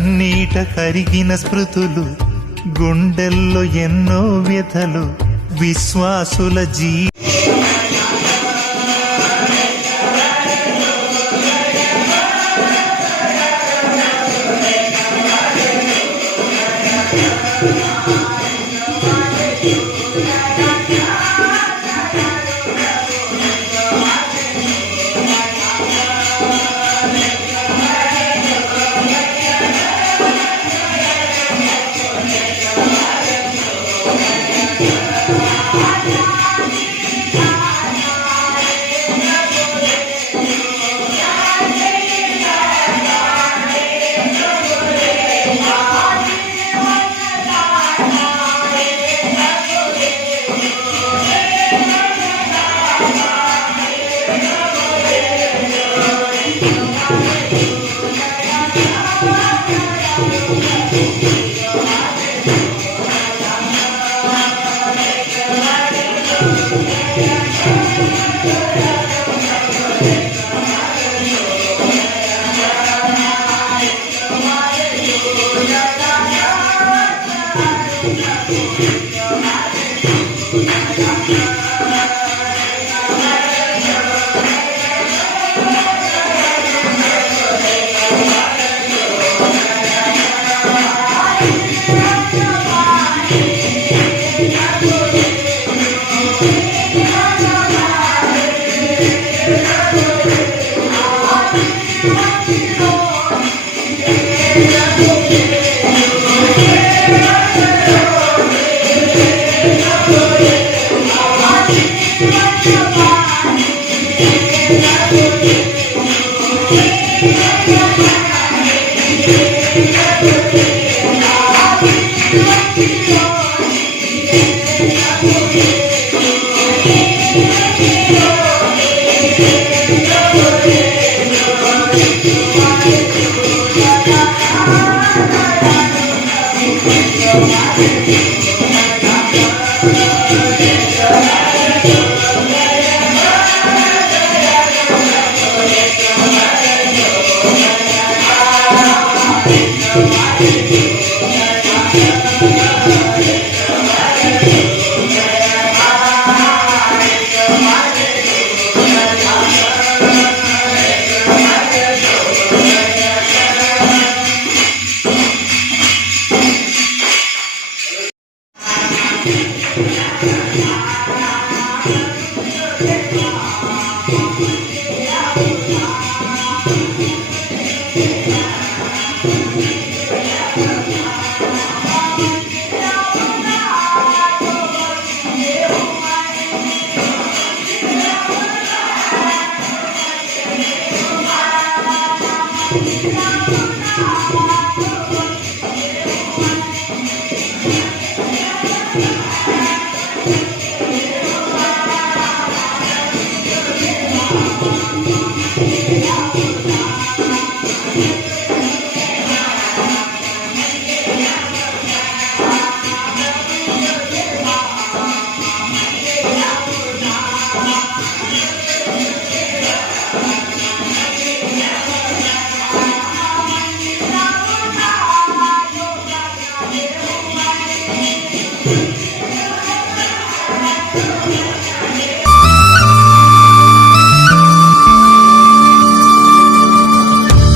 కన్నీట కరిగిన స్మృతులు, గుండెల్లో ఎన్నో వ్యథలు, విశ్వాసుల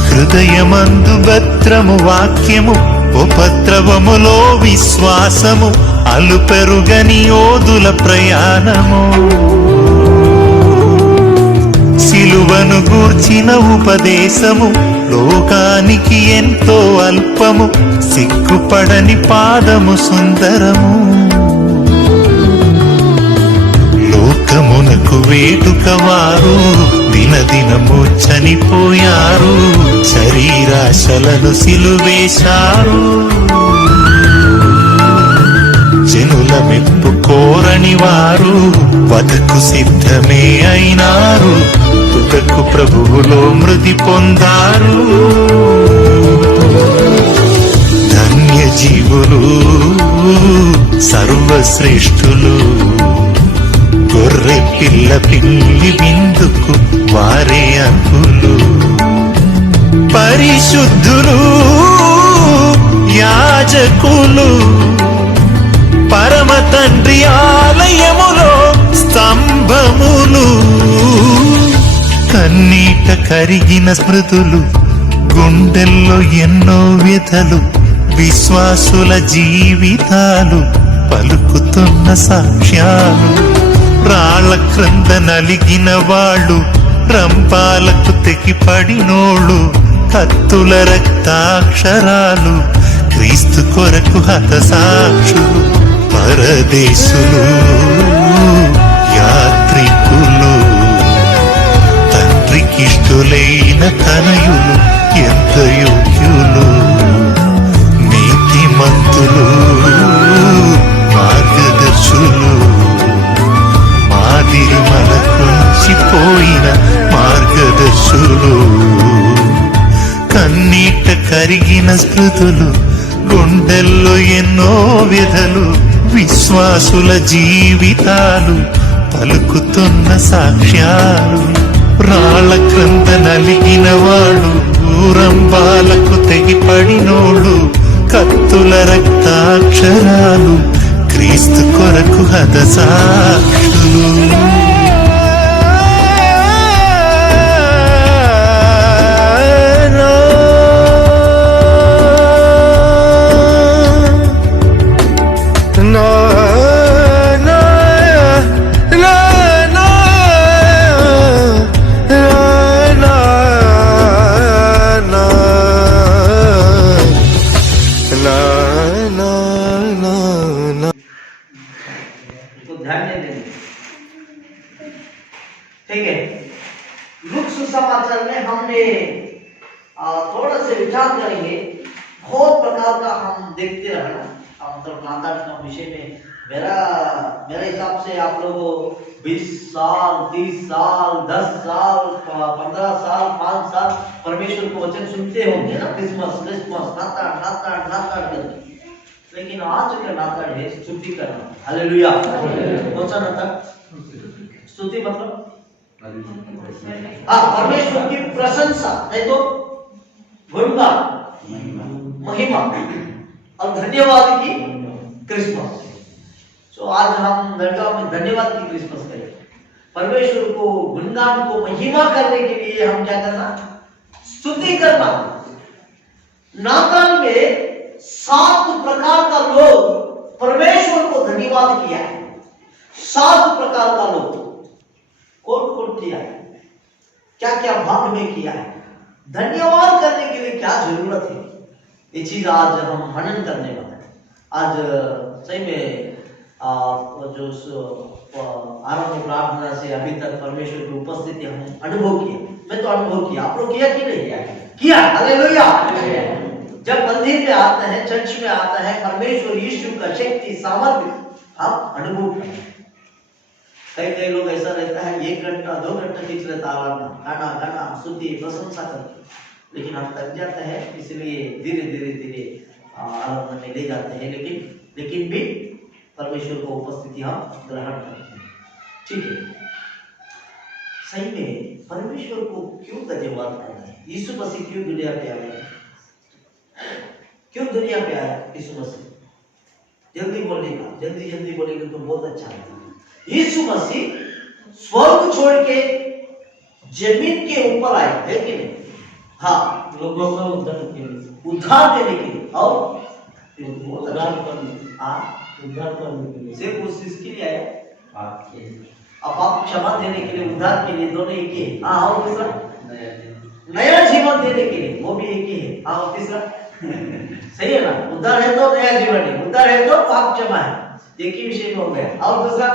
హృదయమందు భద్రము వాక్యము, ఉపద్రవములో విశ్వాసము, అలుపెరుగని ఓదుల ప్రయాణము. సిలువను గూర్చిన ఉపదేశము లోకానికి ఎంతో అల్పము, సిగ్గుపడని పాదము సుందరము. లోకమునకు వేడుక వారు దినదినము చనిపోయారు, శరీరాశలను సిలువేశారు. జనుల మెప్పు కోరని వారు వధకు సిద్ధమే అయినారు, తుదకు ప్రభువులో మృతి పొందారు. ధన్య జీవులు సర్వశ్రేష్ఠులు, గొర్రె పిల్ల పిల్లి విందుకు వారే అర్హులు. పరిశుద్ధులు యాజకులు పరమ తండ్రి ఆలయములో స్తంభములు కన్నీట కరిగిన స్మృతులు గుండెల్లో ఎన్నో వ్యథలు విశ్వాసుల జీవితాలు పలుకుతున్న సాక్ష్యాలు రాళ్ళ క్రింద నలిగిన వాళ్ళు రంపాలకు తెగిపడినోళ్ళు కత్తుల రక్తాక్షరాలు క్రీస్తు కొరకు హతసాక్షులు పరదేశులు యాత్రికులు తండ్రికిష్టులైన తనయులు ఎంత యోగ్యులు నీతిమంతులు మార్గదర్శులు మాదిరి మనకుంచిపోయిన మార్గదర్శులు కన్నీట కరిగిన స్మృతులు గుండెల్లో ఎన్నో వ్యధలు విశ్వాసుల జీవితాలు పలుకుతున్న సాక్ష్యాలు రాళ్ళ క్రింద నలిగిన వాళ్ళు ఊరంబాలకు తెగిపడినోళ్ళు కత్తుల రక్తాక్షరాలు క్రీస్తు కొరకు హతసాక్షులు ठीक है। लूक सुसमाचार में हमने थोड़ा से विचार करेंगे। बहुत प्रकार का हम देखते रहना मतलब नाताल का विषय में मेरे हिसाब से आप लोग 20 साल 30 साल 10 साल 15 साल 5 साल परमेश्वर को वचन सुनते होंगे ना क्रिसमस नाताल करके। लेकिन आज का नाताल है स्तुति करना। हालेलुया। कौन सा नाताल? स्तुति मतलब परमेश्वर की प्रशंसा नहीं तो गुणगान महिमा और धन्यवाद की क्रिसमस। सो आज हम दरगाह में धन्यवाद की क्रिसमस करें। परमेश्वर को गुणगान को महिमा करने के लिए हम क्या करना? स्तुति करना। नाताल में 7 प्रकार का लोग परमेश्वर को धन्यवाद किया है। 7 प्रकार का लोग कौन किया है, क्या क्या भाग में किया है, धन्यवाद करने के लिए क्या जरूरत है, ये चीज आज हम मनन करने वाले हैं। आज सही में जो आरंभ प्रार्थना से अभी तक परमेश्वर की उपस्थिति हम अनुभव किए। मैं तो अनुभव किया, आप लोग किया कि नहीं किया? हालेलुया। जब मंदिर में आता है, चर्च में आता है, परमेश्वर यीशु का शक्ति सामर्थ्य हम अनुभव करते हैं। कई लोग ऐसा रहता है 1 घंटा 2 घंटा खींच लेता आराधना गाना स्तुति प्रशंसा करके, लेकिन हम थक जाते हैं, इसलिए धीरे आराधना में ले जाते हैं। लेकिन भी परमेश्वर को उपस्थिति हम ग्रहण करते हैं। ठीक है। सही में परमेश्वर को क्यों धन्यवाद करना है? यीशु मसीह क्यों दुनिया पे आया? क्यों दुनिया पे आया यीशु मसीह? जल्दी बोलेगा तो बहुत अच्छा है। यीशु मसीह स्वर्ग छोड़ के जमीन के ऊपर आए है कि नहीं? हाँ, लोगों का उद्धार देने के लिए और उद्धार करने के लिए सिर्फ उस चीज के लिए आया। अब आप क्षमा देने के लिए, उद्धार के लिए, दोनों एक ही है। हाँ, और दूसरा नया जीवन देने के लिए, वो भी एक ही है। हाँ, और तीसरा सही है ना? उद्धार है तो नया जीवन है, उद्धार है तो पाप क्षमा है, एक ही विषय में हो गया। और दूसरा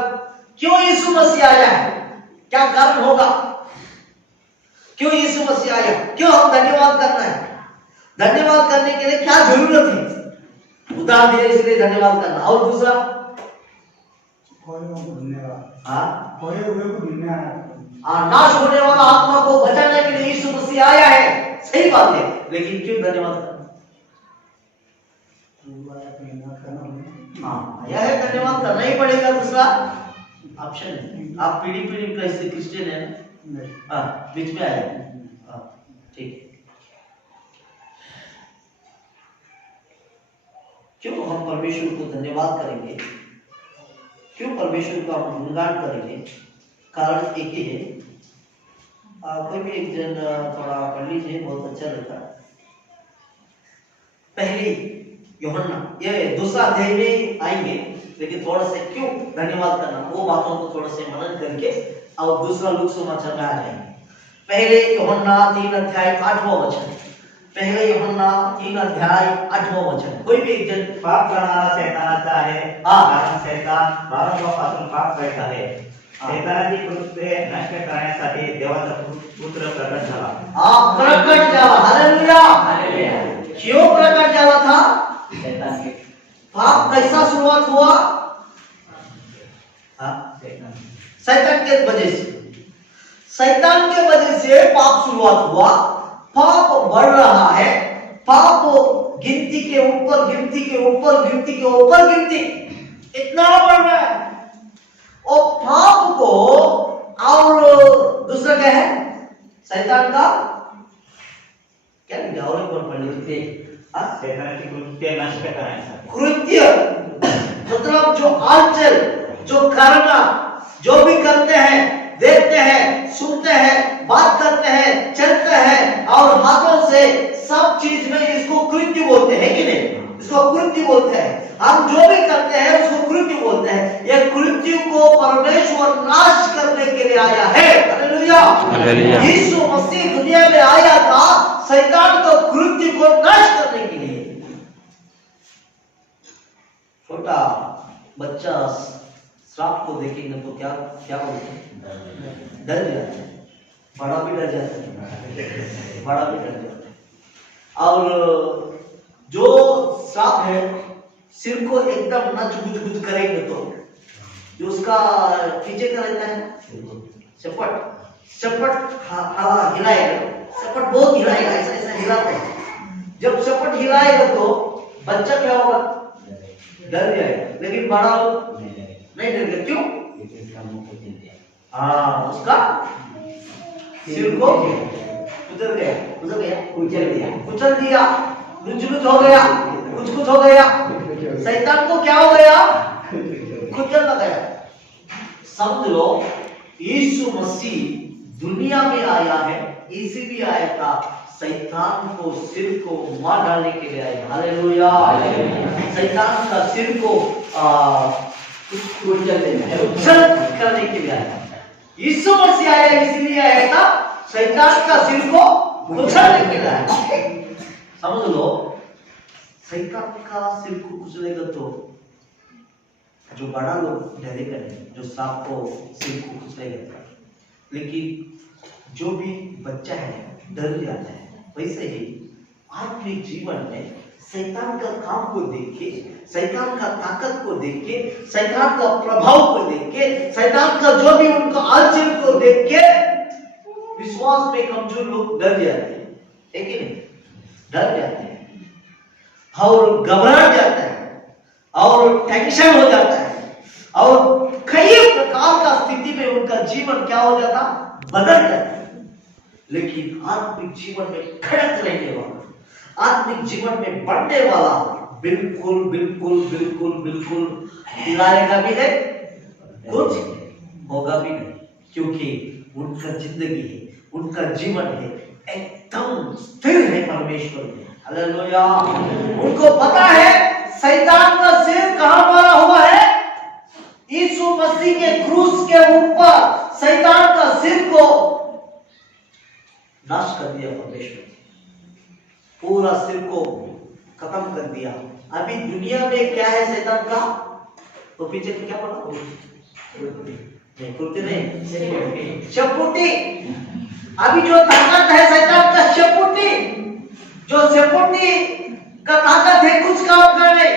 क्यों यीशु मसीह आया है, क्या कारण होगा, क्यों यीशु मसीह आया, क्यों हम धन्यवाद करना है? धन्यवाद करने के लिए क्या जरूरत है? उद्धार दिया इसलिए धन्यवाद करना। और दूसरा नाश होने वाला आत्मा को बचाने के लिए यीशु मसीह आया है। सही बात है, लेकिन क्यों धन्यवाद करना? आया है, धन्यवाद करना ही पड़ेगा। दूसरा ऑप्शन है। आप पीढ़ी क्रिश्चियन है ना? हाँ, बीच में आया। ठीक। क्यों हम परमेश्वर को धन्यवाद करेंगे, क्यों परमेश्वर का हम गुणगान करेंगे? कारण एक ही है। कोई भी एक जन थोड़ा पढ़ लीजिए, बहुत अच्छा लगता है। पहली यूहन्ना, ये दूसरा अध्याय में आएंगे, लेकिन थोड़ा सा क्यों धन्यवाद करना, वो बातों को थोड़ा से मनन करके और दूसरा लूक समाचार में आ जाएंगे। पहले यूहन्ना 3 अध्याय 8वां वचन, पहले यूहन्ना 3 अध्याय 8वां वचन। कोई भी एक जन पाप करणारा शैतानाचा आहे, कारण शैतान प्रारंभापासून पाप करत आहे। शैतानाची कृत्ये नष्ट करण्यासाठी देवाचा पुत्र प्रकट झाला। प्रकट झाला। Hallelujah, hallelujah. क्यों प्रकट झाला था? शैतान के पाप कैसा शुरुआत हुआ? शैतान के वजह से, शैतान के वजह से पाप शुरुआत हुआ। पाप बढ़ रहा है, पाप गिनती के ऊपर गिनती के ऊपर गिनती के ऊपर गिनती इतना बढ़ रहा है। और पाप को, और दूसरा क्या है? शैतान का क्या लिखा? और एक बार पढ़ लीजिए। शैतानाची कृत्ये नष्ट करण्यासाठी। कृत्य मतलब जो आचल, जो करना, जो भी करते हैं, देखते हैं, सुनते हैं, बात करते हैं, चलते हैं और हाथों से सब चीज में इसको कृत्य बोलते हैं कि नहीं? इसको कृत्य बोलते हैं। हम जो भी करते हैं उसको कृत्य बोलते हैं। यह कृत्य को परमेश्वर नाश करने के लिए आया है। Hallelujah, hallelujah. यीशु मसीह दुनिया में आया था शैतान को कृत्य को नाश करने के लिए। छोटा बच्चा सांप को देखेंगे तो क्या क्या बोलते हैं? डर जाते हैं। बड़ा भी डर जाता है, बड़ा भी डर जाता है। और जो सांप है सिर को एकदम न चुकुच करेंगे तो जो उसका पीछे का रहता है चपट हिलाएगा, चपट बहुत हिलाएगा, ऐसा ऐसा हिलाता है। जब चपट हिलाएगा तो बच्चा क्या होगा? डर जाएगा। लेकिन बड़ा नहीं डरेगा। क्यों? उसका सिर को कुचल दिया, कुचल हो गया, कुछ हो गया। शैतान को क्या हो गया? कुचल गया। समझ लो, यीशु मसीह दुनिया में आया है, इसीलिए आया था शैतान को सिर को मार डालने के लिए आया। हालेलुया, शैतान का सिर को कुचल करने के लिए आया। यीशु मसीह आया इसलिए आया था शैतान का सिर को कुचलने के लिए आया। समझ लो, शैतान का सिर को कुचलेगा तो जो बड़ा लोग डरेगा नहीं, जो सांप को सिर को कुचलेगा। लेकिन जो भी बच्चा है डर जाता है। वैसे ही आत्मिक जीवन में शैतान का काम को देख के, शैतान का ताकत को देख के, शैतान का प्रभाव को देख के, शैतान का जो भी उनका आचरण को देख के विश्वास में कमजोर लोग डर जाते हैं, है कि नहीं? डर जाते हैं और घबरा जाता है और टेंशन हो जाता है और कई प्रकार का स्थिति में उनका जीवन क्या हो जाता? बदल जाता है। लेकिन आत्मिक जीवन में खड़क रहने वाला, आत्मिक जीवन में बढ़ने वाला बिल्कुल बिल्कुल बिल्कुल बिल्कुल हिलाएगा भी नहीं, कुछ होगा भी नहीं, क्योंकि उनका जिंदगी है, उनका जीवन है, एकदम स्थिर है परमेश्वर में। हालेलुया। उनको पता है शैतान का सिर कहां मारा हुआ है? यीशु मसीह के क्रूस के ऊपर शैतान का सिर को नाश कर दिया परमेश्वर, पूरा सिर को खत्म कर दिया। अभी दुनिया में क्या है शैतान का? तो पीछे क्या पढ़ा? नहीं, कुर्ती नहीं, चपुटी। अभी जो ताकत है शैतान का चपुटी, जो चपुटी का ताकत है कुछ काम करने।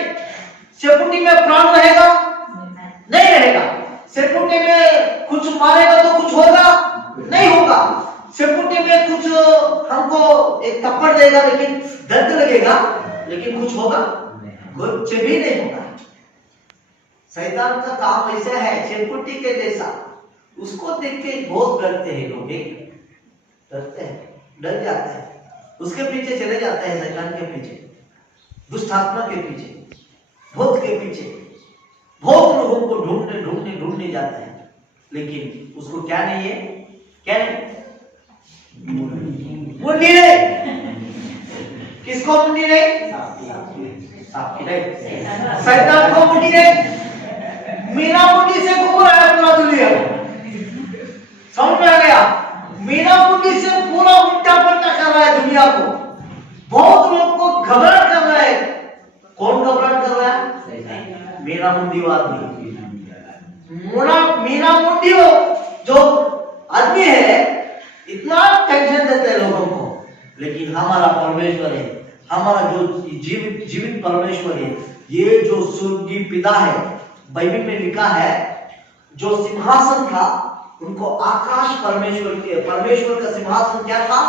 चपुटी में प्राण रहेगा? नहीं रहेगा। चपुटी में कुछ मारेगा तो कुछ होगा? नहीं होगा। चपुटी में कुछ हमको एक थप्पड़ देगा लेकिन दर्द लगेगा, लेकिन कुछ होगा? कुछ भी नहीं होगा। शैतान का काम ऐसा है चपुटी के जैसा, उसको देख के बहुत डरते हैं लोग, डरते हैं, डर जाते हैं, उसके पीछे चले जाते हैं, शैतान के पीछे, दुष्ट आत्मा के पीछे। भूत के पीछे बहुत लोगों को ढूंढने जाता है, लेकिन उसको क्या नहीं है, क्या नहीं, मुंडी नहीं। किसको मुंडी नहीं? सांप की नहीं, शैतान को मुंडी नहीं। मीना मुंडी से घूम रहा है पूरा दुनिया, समझ में आ गया? मीना मुंडी से पूरा उल्टा पलटा कर रहा है दुनिया को, बहुत लोग को घबराहट कर रहा है। कौन घबराहट कर रहा है? मीना मुंडी आदमी। मीना मुंडी हो जो आदमी है, इतना टेंशन देते हैं लोगों को, लेकिन हमारा परमेश्वर है, हमारा जो जीवित परमेश्वर है, ये जो स्वर्गीय पिता है, बाइबल में लिखा है, जो सिंहासन था उनको आकाश परमेश्वर का सिंहासन क्या था?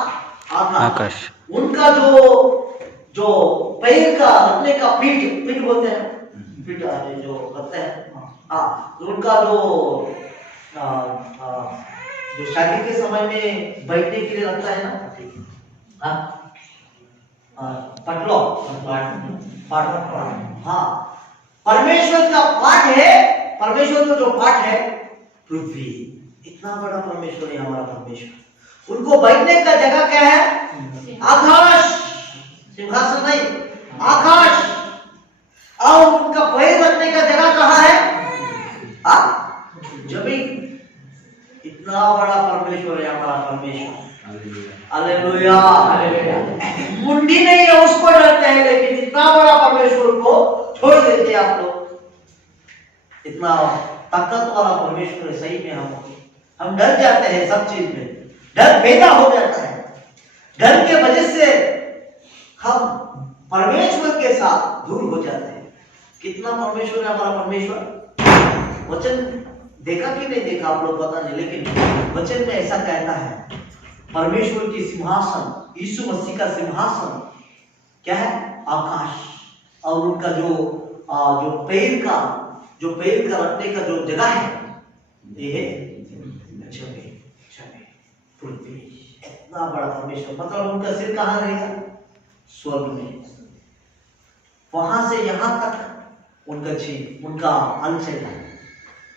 आकाश। उनका जो पैर का रखने का पीठ बोलते हैं, पीठ जो रखते हैं, हाँ, तो उनका जो शादी के समय में बैठने के लिए रखता है ना, पटलो, हाँ, परमेश्वर का पाठ है, परमेश्वर का जो पाठ है पृथ्वी। इतना बड़ा परमेश्वर है हमारा परमेश्वर। उनको बैठने का जगह क्या है? आकाश, सिंहासन नहीं, आकाश। और उनका पैर रखने का जगह कहाँ है? जमीन। इतना बड़ा परमेश्वर है हमारा परमेश्वर। हालेलुया। मुंडी नहीं है उसको डरते हैं, लेकिन इतना बड़ा परमेश्वर को छोड़ देते हैं आप लोग। इतना ताकत वाला परमेश्वर है, सही में हम डर जाते हैं सब चीज में, डर पैदा हो जाता है। डर के वजह से हम परमेश्वर के साथ दूर हो जाते हैं। कितना परमेश्वर है हमारा परमेश्वर। वचन देखा कि नहीं देखा आप लोग पता नहीं, लेकिन वचन में ऐसा कहता है, परमेश्वर की सिंहासन, यीशु मसीह का सिंहासन क्या है? आकाश। और उनका जो पैर का रखने का जो जगह है, ये है पृथ्वी। इतना बड़ा परमेश्वर, मतलब उनका सिर कहाँ रहेगा? स्वर्ग में। वहां से यहां तक उनका अंश है।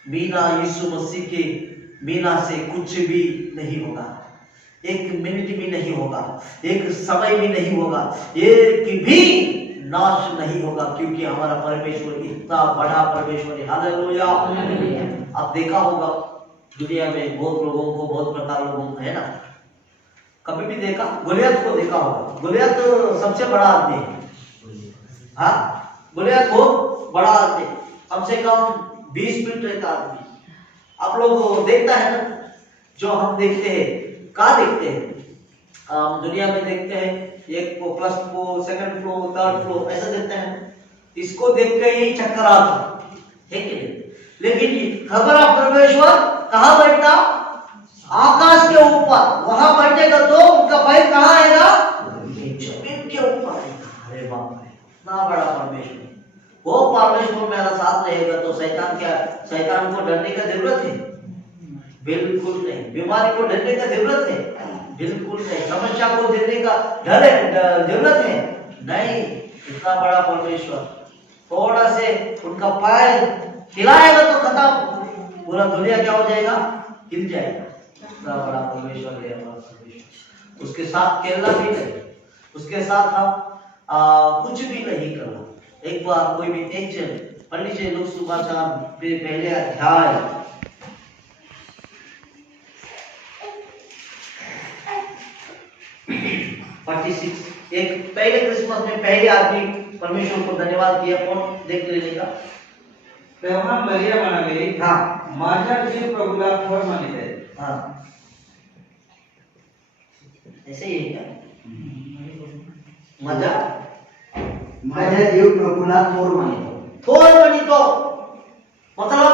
बिना यीशु मसीह के बिना से कुछ भी नहीं होगा, एक मिनट भी नहीं होगा, एक समय भी नहीं होगा, एक भी नाश नहीं होगा, क्योंकि हमारा परमेश्वर इतना बड़ा परमेश्वर है। हालेलुया। आप देखा होगा दुनिया में बहुत लोगों को, बहुत प्रकार लोगों को है ना, कभी भी देखा? गोलियत को देखा होगा। गोलियत सबसे बड़ा आदमी है, हाँ, गोलियत बहुत बड़ा आदमी, कम से कम 20 फीट रहता आदमी। आप लोग देखता है ना, जो हम देखते हैं, कहाँ देखते हैं? दुनिया में देखते हैं, एक को first floor, second floor, third floor, ऐसा देखते हैं। इसको देख के ही चक्कर आता है कि नहीं? लेकिन खबर परमेश्वर कहाँ बैठता? आकाश के ऊपर। वहां बैठेगा तो उनका पैर कहाँ आएगा? जमीन के ऊपर आएगा। अरे बाप रे, इतना बड़ा परमेश्वर। वो परमेश्वर मेरा साथ रहेगा तो शैतान को डरने का जरूरत है? बिल्कुल नहीं। बीमारी को डरने का जरूरत है? बिल्कुल नहीं। समस्या को डरने का जरूरत है? नहीं। इतना बड़ा परमेश्वर, थोड़ा से उनका पैर हिलाएगा तो खत्म, पूरा दुनिया क्या हो जाएगा? हिल जाएगा। इतना बड़ा परमेश्वर है हमारा परमेश्वर। उसके साथ खेलना भी नहीं, उसके साथ हम कुछ भी नहीं करना। एक बार कोई भी एक पढ़ लीजिए लोग सुभाषाम पहले अध्याय, एक पहले क्रिसमस में पहले आदमी परमेश्वर को धन्यवाद किया। कौन देख लेने का? तेव्हा मरिया म्हणाली, हाँ, माझ्या जीव प्रभूला थोर मानित आहे. हाँ, ऐसे ही है क्या? माझ्या जीव प्रभूला थोर मानितो. थोर मानितो मतलब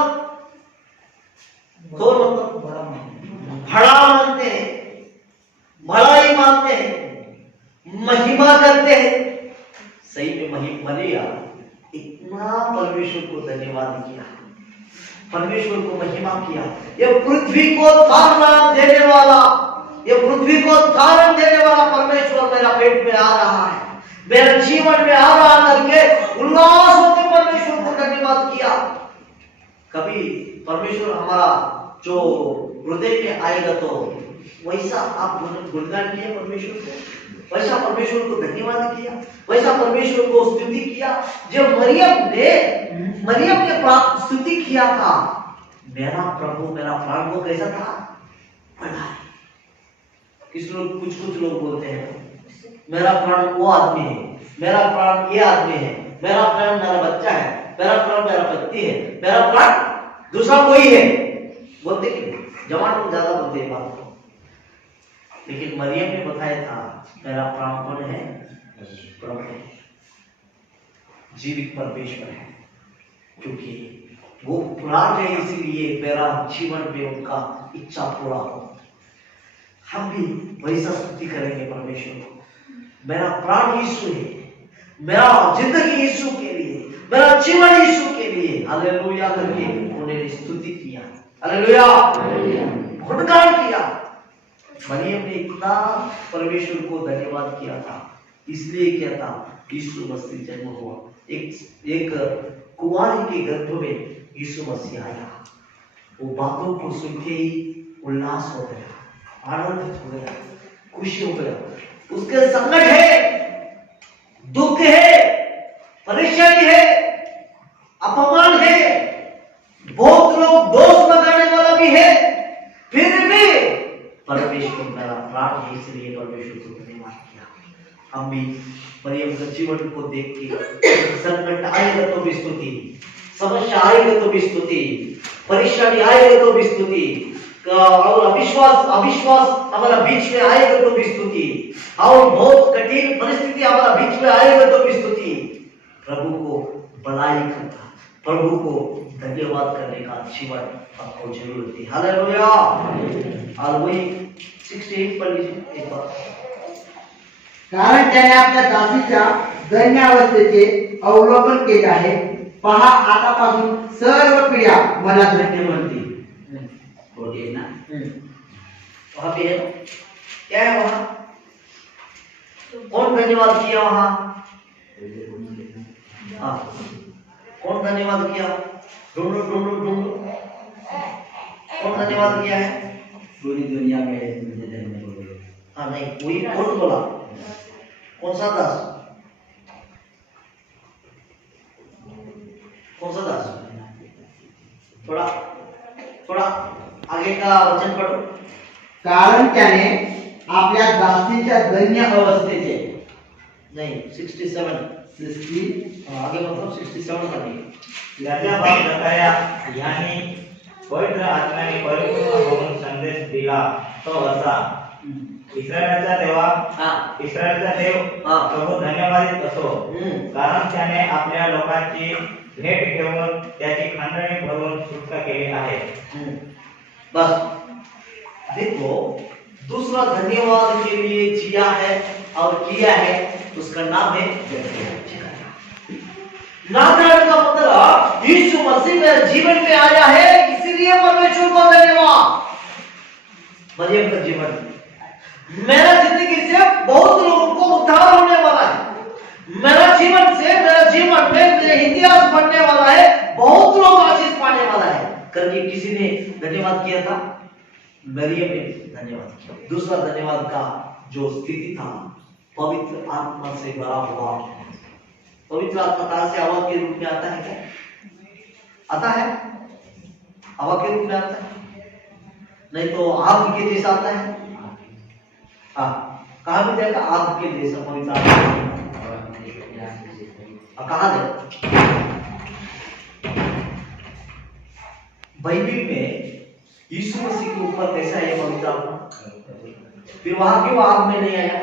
थोर मतलब बड़ा मानते हैं, भलाई मानते हैं, महिमा करते हैं। सही में मरिया इतना परमेश्वर को धन्यवाद किया, परमेश्वर को महिमा किया। ये पृथ्वी को धारण देने वाला, ये पृथ्वी को धारण देने वाला परमेश्वर मेरा पेट में आ रहा है, मेरे जीवन में आ रहा करके उल्लास होकर परमेश्वर को धन्यवाद किया। कभी परमेश्वर हमारा जो हृदय में आएगा तो वैसा आप गुणगान किया परमेश्वर को, वैसा परमेश्वर को धन्यवाद किया, वैसा परमेश्वर को स्तुति किया। जब मरियम ने स्तुति किया था, मेरा प्रभु मेरा प्राण को कैसा था, बड़ा है। कुछ लोग बोलते हैं मेरा प्राण वो आदमी है, मेरा प्राण ये आदमी है, मेरा प्राण मेरा बच्चा है, मेरा प्राण मेरा पति है, मेरा प्राण दूसरा कोई है, बोलते कि जवान लोग ज्यादा बोलते हैं बात को। लेकिन मरियम ने बताया था मेरा प्राण कौन है, प्रभु है, जीवित परमेश्वर है, क्योंकि वो प्राण है, इसीलिए मेरा जीवन में उनका इच्छा पूरा हो। हम भी वैसा स्तुति करेंगे परमेश्वर को। मेरा प्राण यीशु है, मेरा जिंदगी यीशु के लिए, मेरा जीवन यीशु के लिए, हालेलुया करके उन्होंने स्तुति किया, हालेलुया, गुणगान किया। मरियम ने इतना परमेश्वर को धन्यवाद किया था, इसलिए किया था यीशु मसीह जन्म हुआ। एक कुंवारी के गर्भ में यीशु मसीह आया। वो बातों को सुन के ही उल्लास हो गया, आनंदित हो गया, खुशी हो गया। उसके संकट है, दुख है, परेशानी है, अपमान है, बहुत लोग दोष लगाने वाला भी है, फिर भी परमेश्वर मेरा प्राण है, इसलिए परमेश्वर को धन्यवाद किया। हम भी मरियम के जीवन को देख के संकट आएगा तो भी स्तुति, समस्या आएगा तो भी स्तुति, परेशानी आएगा तो भी स्तुति, और अविश्वास हमारा बीच में आएगा तो भी स्तुति, और बहुत कठिन परिस्थिति हमारा बीच में आएगा तो भी स्तुति। प्रभु को बड़ाई करना, प्रभु को धन्यवाद करने का जीवन आपको जरूरत है, हालेलुया। और वही 68 पर लीजिए एक बार। कारण त्याने आपल्या दासीच्या दैन्यावस्थेचे अवलोकन केले आहे। पहा आतापासून सर्व पिढ्या मला धन्य म्हणतील। बोलिए ना, वहां पे है क्या है, वहां कौन धन्यवाद किया, वहां कौन धन्यवाद किया, ढूंढो ढूंढो ढूंढो, कौन धन्यवाद किया है, पूरी दुनिया में मुझे धन्य बोले। हाँ नहीं, कोई कौन बोला, कौन सा दास, कौन सा दास, थोड़ा आगे का वचन पढ़ो। कारण त्याने आपल्या दासीच्या दैन्य अवस्थेचे, नहीं 67 आगे मतलब 67 का नहीं, त्याच्या बाप जकाया यांनी पवित्र आत्म्याने परिपूर्ण होऊन संदेश दिला तो असा, इस्रायलचा देव प्रभू धन्यवादित असो, कारण त्याने आपल्या लोकांची भेट घेऊन त्याची खंडणी भरून सुटका केली आहे। बस देखो, दूसरा धन्यवाद के लिए जिया है और किया है, उसका नाम है नाथन का मतलब यीशु मसीह मेरे जीवन में आया है, इसीलिए परमेश्वर को धन्यवाद। मरियम का जीवन, मेरा जिंदगी से बहुत लोगों को उद्धार होने वाला है, मेरा जीवन से, मेरा जीवन में मेरा इतिहास बनने वाला है, बहुत लोग आशीष पाने वाला है करके किसी ने धन्यवाद किया था, मरियम ने धन्यवाद किया। दूसरा धन्यवाद का जो स्थिति था, पवित्र आत्मा से भरा हुआ। पवित्र आत्मा कहां से हवा के रूप में आता है, क्या आता है, हवा के रूप में आता है, नहीं तो आग के जैसा आता है। हाँ, कहां भी देखा आग के जैसा पवित्र आत्मा, कहां देखा बाइबल में यीशु मसीह के ऊपर कैसा है पवित्र आत्मा, फिर वहां क्यों आग में नहीं आया,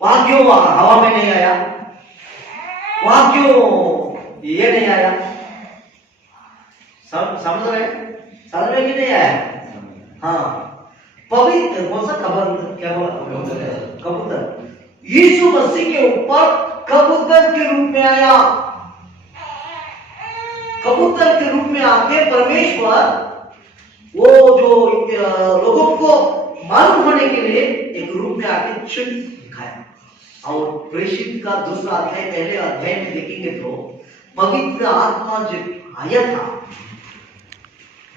वहां क्यों हवा में नहीं आया, वहां क्यों ये नहीं आया, समझ रहे कि नहीं आया। हाँ, पवित्र कौन सा कबूतर, क्या बोला, कबूतर यीशु मसीह के ऊपर कबूतर के रूप में आया। कबूतर के रूप में आके परमेश्वर वो जो लोगों को मालूम होने के लिए एक रूप में आके चिन्ह दिखाया। और प्रेषित का दूसरा अध्याय, पहले अध्याय में देखेंगे तो पवित्र आत्मा जब आया था,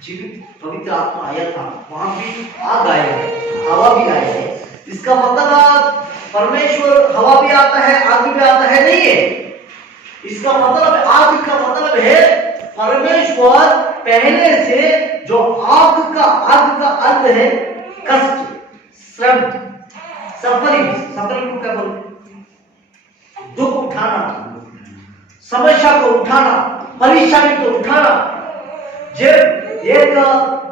जीवित पवित्र आत्मा आया था, वहां भी आग आया है, हवा भी आया है। इसका मतलब परमेश्वर हवा भी आता है, आग भी आता है, नहीं है। इसका मतलब आग का मतलब है परमेश्वर पहले से जो आग का अर्थ है कष्ट, श्रम, सफरिंग को क्या बोलते, दुख उठाना, समस्या को उठाना, परेशानी को उठाना। जब एक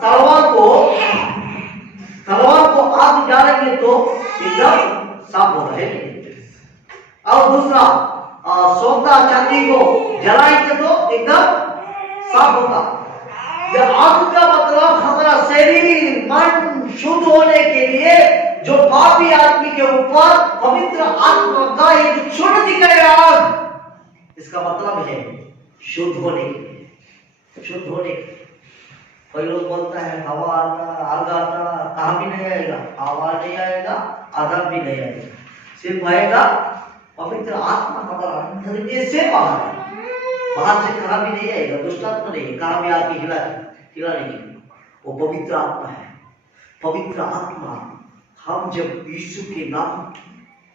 तलवार को आग डालेंगे तो एकदम साफ होता है, और दूसरा सोना चांदी को जलाएंगे तो एकदम साफ होगा। जब आग का मतलब हमारा शरीर मन शुद्ध होने के लिए जो पापी आदमी के ऊपर पवित्र आत्मा का एक छूट दिखाएगा आग, इसका मतलब है शुद्ध होने के लिए, शुद्ध होने के। कोई लोग बोलता है हवा आता, आग आता, कहाँ भी नहीं आएगा, हवा नहीं आएगा, आग भी नहीं आएगा, सिर्फ आएगा पवित्र आत्मा हमारा अंदर में से बाहर से कहाँ भी नहीं आएगा, दुष्ट आत्मा नहीं, कहाँ भी आके हिला नहीं, वो पवित्र आत्मा है। पवित्र आत्मा हम जब यीशु के नाम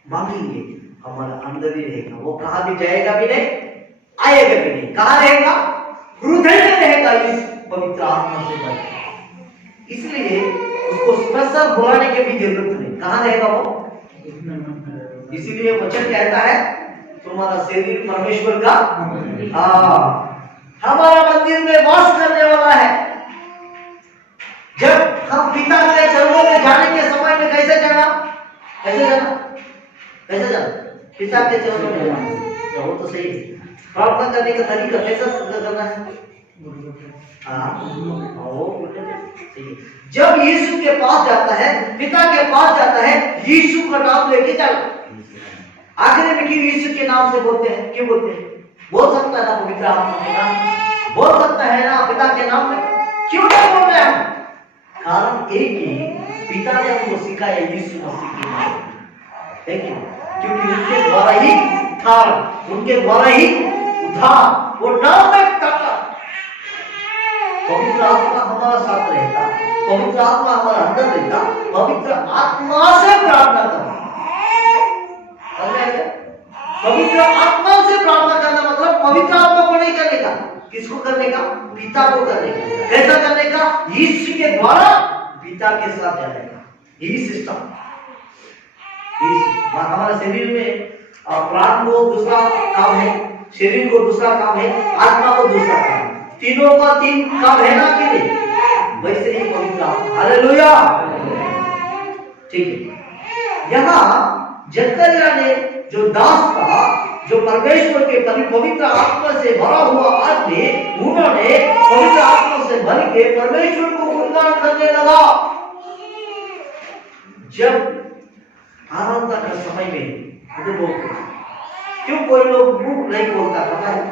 मांगेंगे हमारा अंदर ही रहेगा, वो कहाँ भी जाएगा भी नहीं, आएगा भी नहीं। कहाँ रहेगा? हृदय में रहेगा इस पवित्र आत्मा से भर। इसलिए उसको स्पेशल बुलाने की भी जरूरत नहीं, कहाँ रहेगा वो। इसीलिए वचन कहता है तुम्हारा शरीर परमेश्वर का हमारा मंदिर में वास करने वाला है। जब हम पिता के चरणों में जाने के समय में कैसे जाना, पिता के चरणों में जाना, वो तो सही है। प्रार्थना करने का तरीका कैसा करना है, जब यीशु के पास जाता है, पिता के पास जाता है, यीशु का नाम लेके जाना। आखिर में क्यों यीशु के नाम से बोलते हैं, क्यों बोलते हैं? बोल सकता है ना पवित्र आत्मा के नाम, बोल सकता है ना पिता के नाम में, क्यों नहीं बोल रहे हम? कारण एक ही, पिता ने हमको सिखाया यीशु मसीह के नाम, देखिए, क्योंकि उनके द्वारा ही उद्धार, उनके द्वारा ही उद्धार, वो नाम में करता। पवित्र आत्मा हमारा साथ रहता, पवित्र आत्मा हमारा अंदर रहता, पवित्र आत्मा से प्रार्थना करना। पवित्र आत्मा से प्रार्थना करना मतलब पवित्र आत्मा को नहीं करने का, किसको करने का? पिता को करने का। कैसा करने का? यीशु के द्वारा पिता के साथ जाने का। यही सिस्टम। हमारे शरीर में प्राण को दूसरा काम है, शरीर को दूसरा काम है, आत्मा को दूसरा काम है। तीनों का तीन काम है ना कि नहीं? वैसे ही पवित्र आत्मा। हालेलुया। ठीक है। यहाँ जकरिया ने जो दास था, जो परमेश्वर के पवित्र आत्मा से भरा हुआ आदमी, उन्होंने पवित्र आत्मा से भर के परमेश्वर को गुणगान करने लगा। जब आराधना का समय में क्यों कोई लोग मुंह नहीं खोलता, पता है?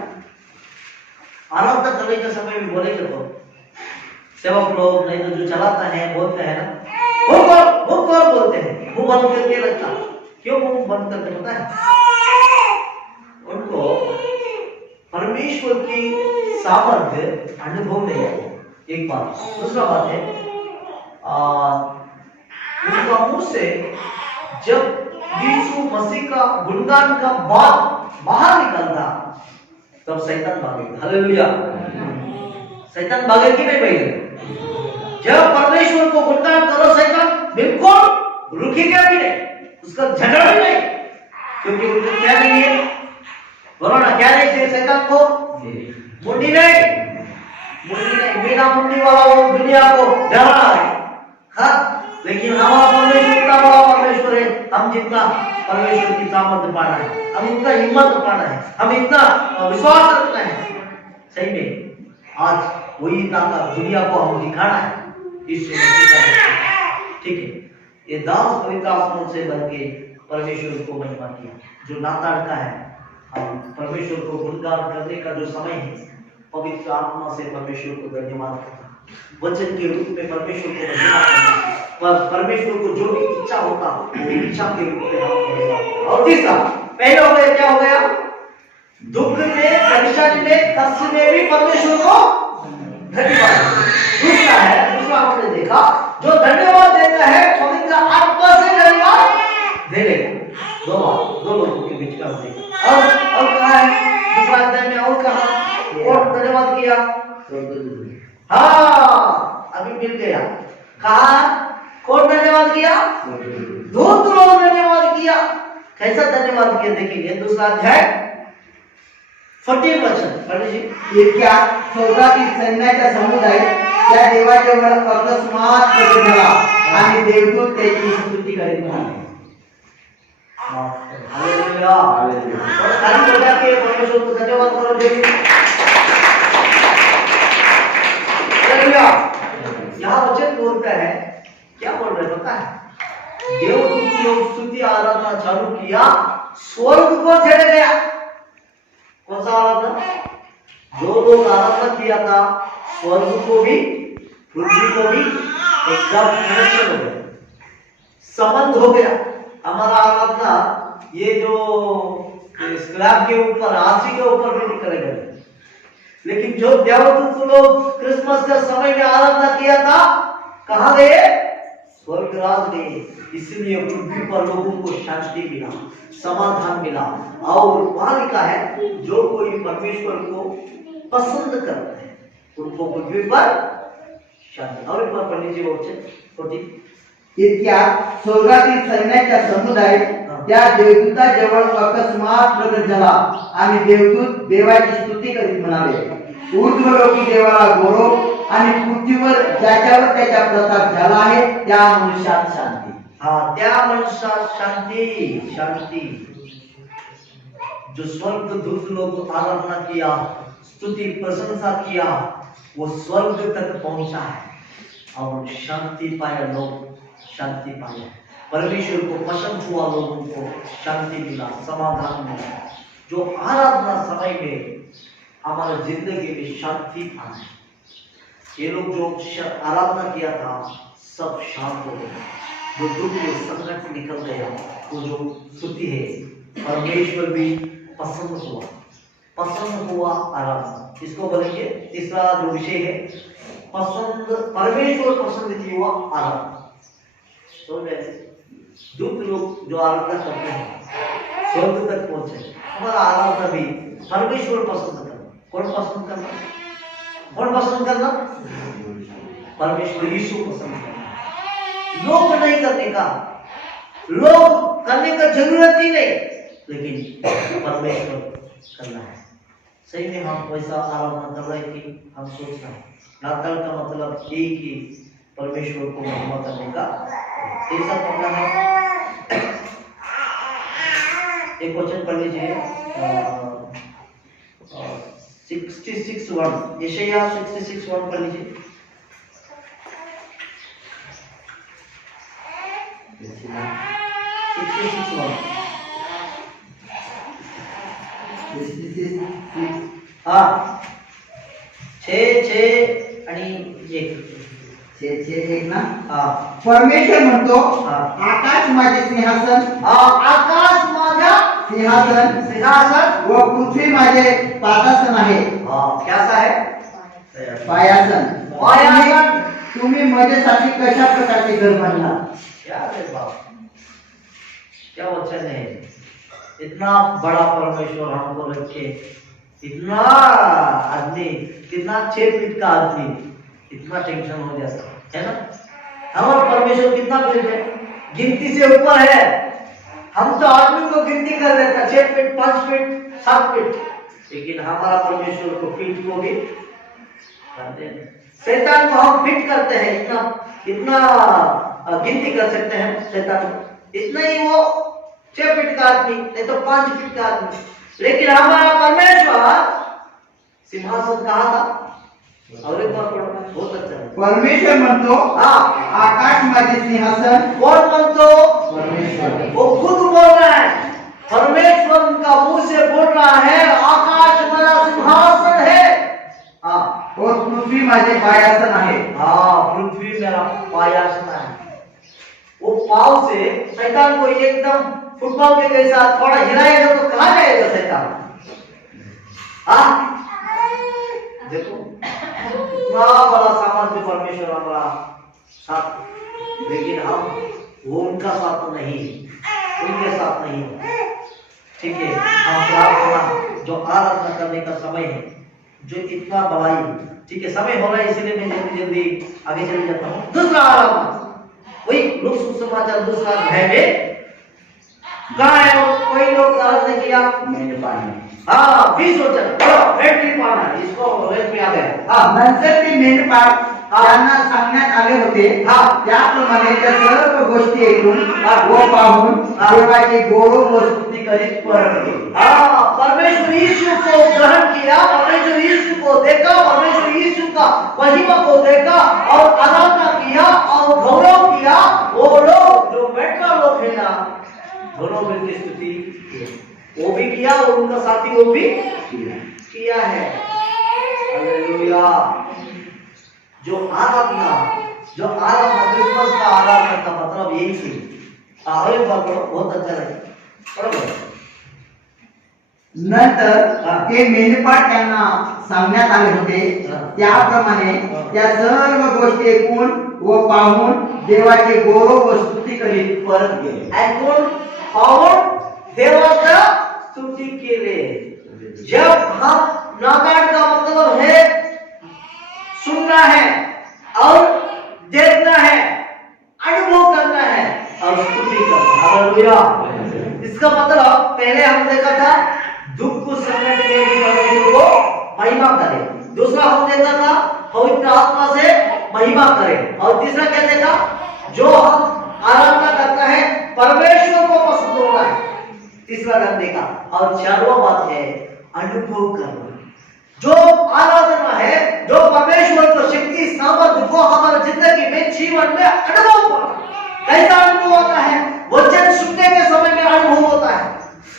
आराधना करने के समय में बोलेंगे तो सेवक लोग नहीं तो जो चलाता है बोलते हैं ना, वो कौन बोलते हैं, मुंह बंद करके रखता। क्यों मुंह बंद करते पता है? उनको परमेश्वर की सामर्थ्य अनुभव नहीं है, एक बात। दूसरा बात है उनका मुंह से जब यीशु मसीह का गुणगान का बात बाहर निकलता तब शैतान भागेगा। हालेलुया। शैतान भागे कि नहीं भागेगा? जब परमेश्वर को गुणगान करो शैतान बिल्कुल रुकेगा भी नहीं, उसका झगड़ा भी नहीं, क्योंकि उनको क्या नहीं है? बोलो ना, क्या नहीं चाहिए शैतान को? मुंडी नहीं, बिना मुंडी वाला वो दुनिया को डरा है। हाँ, लेकिन हमारा परमेश्वर इतना बड़ा परमेश्वर है, हम जितना परमेश्वर की सामर्थ्य पाना है, हम इतना हिम्मत पाना है, हम इतना विश्वास रखना है। सही में आज वही ताकत दुनिया को हम दिखाना है। ठीक है। ये दास पवित्र आत्मा से भर के परमेश्वर को महिमा किया। जो नाता रखा है, हम परमेश्वर को गुणगान करने का जो समय है, पवित्र आत्मा से परमेश्वर को धन्यवाद करना, वचन के रूप में परमेश्वर को धन्यवाद करना, पर परमेश्वर को जो भी इच्छा होता वो इच्छा के रूप में हम करेंगे। और तीसरा, पहले हो गया क्या हो गया? दुख में, परेशानी में, कष्ट में भी परमेश्वर को धन्यवाद। दूसरा हमने देखा, जो धन्यवाद देता है पवित्र आत्मा से धन्यवाद दे लेगा। दो लोगों के बीच का देखा। और कहा है दूसरा अध्याय में, और कहा कौन धन्यवाद किया? हाँ, अभी मिल गया। कहा कौन धन्यवाद किया? दूत लोग धन्यवाद किया। कैसा धन्यवाद किया देखेंगे दूसरा अध्याय 14 वचन पढ़ लीजिए। इतक्या स्वर्गातील सैन्याचा समुदाय त्या देवाजवळ अकस्मात प्रकट झाला आणि देवदूत त्याची स्तुती करीत म्हणाले। हालेलुया, और खाली बजा के परमेश्वर को धन्यवाद करो। हालेलुया। यहाँ वचन बोलता है, क्या बोल रहे पता है? देवदूत लोग स्तुति आराधना चालू किया, स्वर्ग को चढ़ गया। कौन सा आराधना? जो लोग आराधना किया था स्वर्ग को भी पृथ्वी को भी एकदम कनेक्शन हो गया, संबंध हो गया। हमारा आराधना ये जो स्लैब के ऊपर, आरसी के ऊपर भी निकलेगा, लेकिन जो देवदूत लोग क्रिसमस का समय में आराधना किया था कहाँ गए? स्वर्ग राज गए। इसलिए पृथ्वी पर लोगों को शांति मिला, समाधान मिला। और वहां लिखा है जो कोई परमेश्वर को पसंद करता है उनको पृथ्वी पर शांति। और एक बार पढ़ लीजिए वो वचन। इतक्या स्वर्गातील सैन्याचा समुदाय त्या देवदूताजवळ अकस्मात प्रकट झाला आणि देवदूत देवाची स्तुती करीत म्हणाले, ऊर्ध्वलोकी देवाला गौरव आणि पृथ्वीवर ज्याच्यावर त्याचा प्रताप झाला आहे त्या मनुष्यात शांती। हाँ, त्या मनुष्यात शांति, शांति। जो स्वर्ग दूत लोग आराधना किया, स्तुति प्रशंसा किया, वो स्वर्ग तक पहुंचा है और शांति पाया। लोग शांति पाया, परमेश्वर को पसंद हुआ, लोगों को शांति मिला, समाधान मिला। जो आराधना समय में हमारा जिंदगी में शांति आना है। ये लोग जो आराधना किया था सब शांत हो गए, जो दुख में संकट निकल गया, वो जो स्तुति है परमेश्वर भी पसंद हुआ आराधना। इसको बोलेंगे तीसरा जो विषय है, पसंद, परमेश्वर पसंद हुआ आराधना। तो दूत लोग जो आराधना करते हैं स्वर्ग तक पहुंचे, हमारा आराधना भी परमेश्वर पसंद करना। कौन पसंद करना? कौन पसंद करना? परमेश्वर यीशु पसंद करना। लोग नहीं करने का, लोग करने का जरूरत ही नहीं, लेकिन परमेश्वर करना है। सही में हम वैसा आराधना कर रहे कि हम सोच रहे हैं नाताल का मतलब ये कि परमेश्वर को महिमा करने का ऐसा करना है। एक वचन पढ़ लीजिए 66:1, यशायाह 66:1 पढ़ लीजिए। हाँ, 6 आणि 1 ना। हाँ, परमेश्वर म्हणतो, हाँ। आकाश माझे सिंहासन, आकाश माझा सिंहासन व पृथ्वी माझे पादासन आहे। कैसा है? पायासन। तुम्ही माझ्यासाठी कशा प्रकारचे घर बांधला? क्या रे बाप, क्या वचन है! इतना बड़ा परमेश्वर हमको रखे, इतना आदमी, कितना 6 फीट का आदमी, इतना टेंशन हो जाता है ना। हमारा परमेश्वर कितना बड़ा है, गिनती से ऊपर है। हम तो आदमी को गिनती कर देता 6 फीट, 5 फीट, 7 फीट, लेकिन हमारा परमेश्वर को फीट को भी करते हैं। शैतान को हम फिट करते हैं, इतना गिनती कर सकते हैं शैतान को, इतना ही वो 6 फीट का आदमी, नहीं तो 5 फीट का आदमी। लेकिन हमारा परमेश्वर सिंहासन कहाँ था? और एक बार पढ़ो, बहुत अच्छा है। परमेश्वर म्हणतो, आकाश माझे सिंहासन। कौन म्हणतो? परमेश्वर। वो खुद बोल रहा है, परमेश्वर उनका मुंह से बोल रहा है, आकाश मेरा सिंहासन है। और पृथ्वी माझे पायासन आहे। पृथ्वी मेरा पायासन है। वो पाव से शैतान को एकदम फुटबॉल के जैसा थोड़ा हिलाएगा तो कहाँ जाएगा शैतान? हाँ देखो इतना बड़ा सामर्थ्य परमेश्वर हमारा साथ, लेकिन हम वो उनका साथ नहीं, उनके साथ नहीं। ठीक है, हम प्रार्थना जो आराधना करने का समय है, जो इतना बड़ाई, ठीक है समय हो रहा है, इसलिए मैं जल्दी जल्दी आगे चले जाता हूँ। दूसरा आराधना, वही लोग सुसमाचार दूसरा अध्याय में कहा है, कोई लोग आराधना किया हाँ 20 वचन रेड क्लिप आना, इसको रेड में आ गया। हाँ नंतर ते मेंढपाळ त्यांना सांगण्यात आले होते, त्याप्रमाणे त्या सर्व गोष्टी ऐकून व पाहून देवाची गौरव व स्तुती करीत परत गेले। हाँ परमेश्वर यीशु को ग्रहण किया, परमेश्वर यीशु को देखा, परमेश्वर यीशु का महिमा को देखा और आराधना किया और गौरव किया। वो लोग जो बैठा लोग है ना, दोनों मिलकर स्तुति वो भी किया और उनका साथी वो भी किया है। हालेलुया। जो आराधना क्रिसमस का आराधना का मतलब यही थी। आगे बात बहुत अच्छा लगा, बरोबर। नंतर ते मेंढपाळ त्यांना सांगण्यात आले होते, त्याप्रमाणे त्या सर्व गोष्टी ऐकून व पाहून देवाचे गौरव व स्तुती करीत परत गेले। ऐकून पाहून देवाचा स्तुति के लिए। जब हम नागाट का मतलब है सुनना है और देखना है, अनुभव करना है और स्तुति करना। हालेलुया। इसका मतलब पहले हम देखा था दुख को समेटने में भी परमेश्वर को महिमा करे, दूसरा हम देखा था पवित्र आत्मा से महिमा करे, और तीसरा क्या देखा, जो हम आराधना करता है परमेश्वर को पसंद होना है, तीसरा ढंग देखा। और चारवा बात है अनुभव करना। जो आराधना है, जो परमेश्वर को शक्ति सामर्थ्य को हमारे जिंदगी में जीवन में अनुभव करना। कैसा अनुभव होता है, वचन सुनने के समय में अनुभव होता है,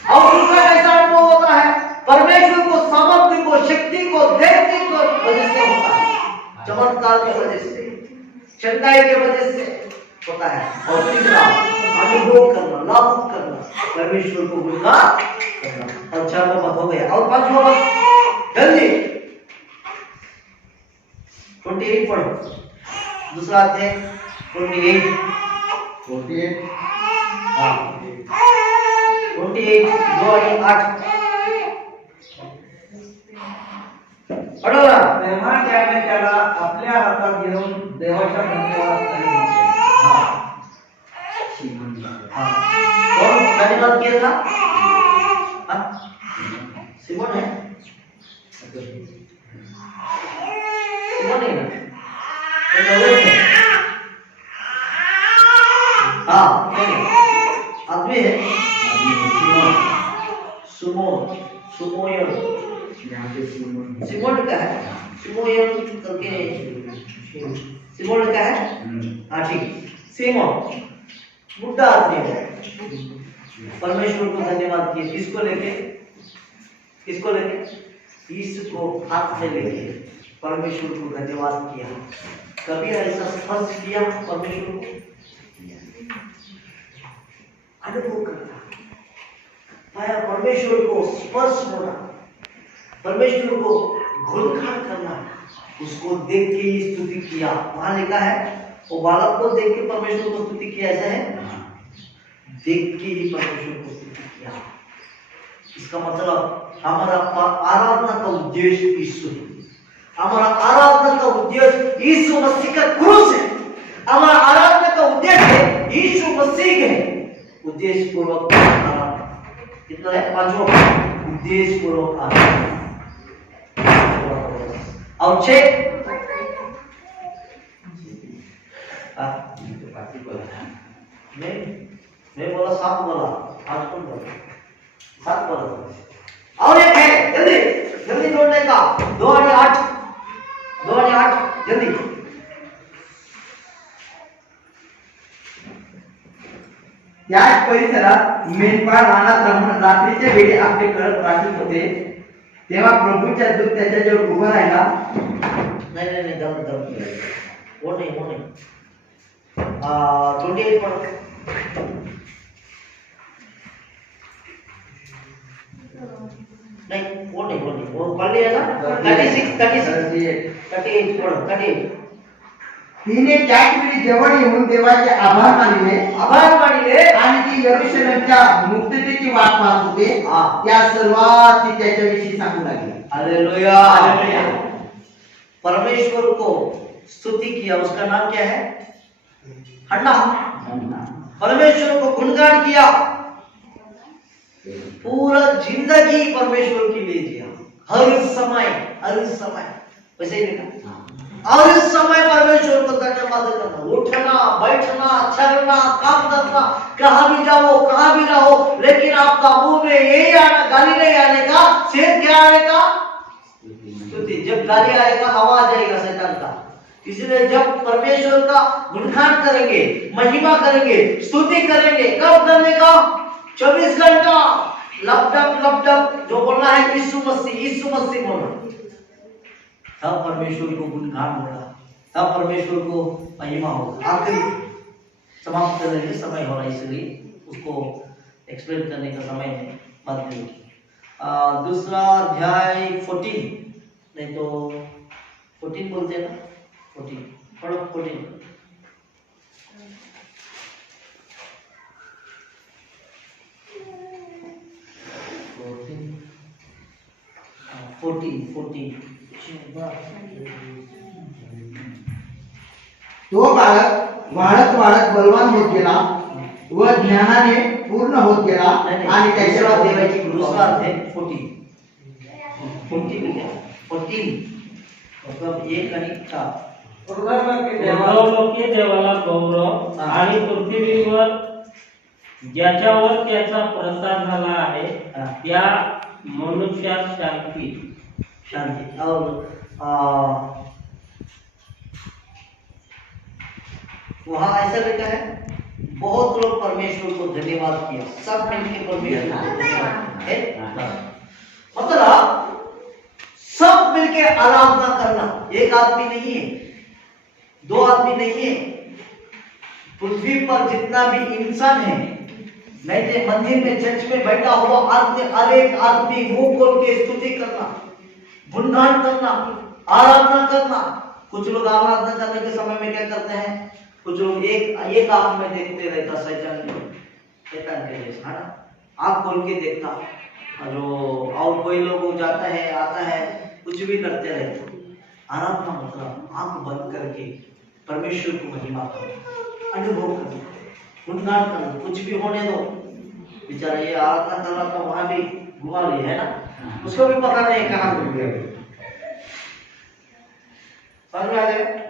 और दूसरा कैसा अनुभव होता है, परमेश्वर को सामर्थ्य को शक्ति को देखने की वजह से होता है, चमत्कार की वजह से, चंगाई की वजह से होता है। और तीसरा अनुभव करना, लागू करना, परमेश्वर को गुणगान करना। और चारवा बात हो गया। और पांचवा बात जल्दी 28 पढ़ो, दूसरा अध्याय 28 हाँ 28 2:8 पढ़ो ना। तेव्हा त्याने त्याला आपल्या हातात घेऊन देवाचा धन्यवाद करीत म्हटले। कौन धन्यवाद किया था? सिमोन है, सिमोन है ना, हाँ आदमी है सुमोयन सिमोन का है, सिमोयन करके सिमोन का है। हाँ ठीक, सिमोन बुढ़ा आदमी है, परमेश्वर को धन्यवाद किए। किसको लेके यीशु को हाथ में लेके परमेश्वर को धन्यवाद किया। कभी ऐसा स्पर्श किया परमेश्वर को, अनुभव करना पाया, परमेश्वर को स्पर्श होना, परमेश्वर को गुणगान करना, उसको देख के ही स्तुति किया। वहां लिखा है वो बालक को देख के परमेश्वर को स्तुति किया, ऐसा है, देख के ही परमेश्वर को स्तुति किया। इसका मतलब हमारा आराधना का उद्देश्य यीशु है, हमारा आराधना का उद्देश्य यीशु मसीह का क्रूस है, हमारा आराधना का उद्देश्य यीशु मसीह है। उद्देश्य पूर्वक आराधना कितना है, पांचवा उद्देश्य पूर्वक आराधना। और 6 मैं बोला 7 बोला, 8 कौन बोला, 7 बोला। और एक है जल्दी जल्दी जोड़ने का 2:8 जल्दी। त्याच परिसरात मेंढपाळ रानात राहून रात्रीच्या वेळी आपले करत राखीत होते, तेव्हा प्रभूचा दूत त्याच्याजवळ उभा राहिला। नहीं दम वो नहीं 28 पढ़ो। नहीं वो वो पढ़ लिया ना 38 पढ़ो 38 तिने त्याच वेळी जवळ येऊन देवाचे आभार मानले आणि ती यरूशलेमच्या मुक्ततेची वाट पाहत होते त्या सर्वात ती त्याच्याविषयी सांगू लागली हालेलुया परमेश्वर को स्तुति किया उसका नाम क्या है हन्ना परमेश्वर को गुणगान किया पूरा जिंदगी परमेश्वर के लिए जिया हर समय वैसे ही लिखा और इस समय परमेश्वर को धन्यवाद करना उठना बैठना चलना काम करना कहाँ भी जाओ कहाँ भी रहो लेकिन आपका मुंह में यही आना गाली नहीं आने का सिर्फ क्या आने का स्तुति जब गाली आएगा आवाज आएगा शैतान का इसलिए जब परमेश्वर का गुणगान करेंगे महिमा करेंगे स्तुति करेंगे कब करने का 24 घंटा लपडप जो बोलना है यीशु मसीह बोलना तब परमेश्वर को गुणगान होगा तब परमेश्वर को महिमा होगा आखिरी समाप्त करने के समय हो रहा है इसलिए उसको एक्सप्लेन करने का समय है बाद में दूसरा अध्याय 14 नहीं तो 14 बोलते हैं ना 14 पढ़ो 14 तो बालक वाढत बलवान होत गेला व ज्ञानाने पूर्ण होत गेला आणि त्याच्या देवाची दुसरा अध्याय 14 मतलब एक आणि का उर्ध्वलोकी देवाला गौरव आणि पृथ्वीवर ज्याच्यावर त्याचा प्रसाद झाला आहे त्या मनुष्यात शांती और वहां ऐसा लिखा है बहुत लोग परमेश्वर को धन्यवाद किया सब मिलकर परमेश्वर को धन्यवाद है मतलब सब मिलके आराधना करना एक आदमी नहीं है दो आदमी नहीं है पृथ्वी पर जितना भी इंसान है नहीं तो मंदिर में चर्च में बैठा हुआ आदमी हर एक आदमी मुंह खोल के स्तुति करना गुणगान करना आराधना करना कुछ लोग आराधना करने के समय में क्या करते हैं कुछ लोग एक आंख में देखते रहता शैतान के जैसा है ना आंख खोल के देखता और कोई लोग जाता है आता है कुछ भी करते रहते आराधना मतलब आंख बंद करके परमेश्वर को महिमा करो अनुभव करो गुणगान करो कुछ भी होने दो बेचारा ये आराधना कर रहा था वहां भी घुमा लिया है ना उसको भी पता नहीं कहाँ घूम गया समझ में आ जाएगा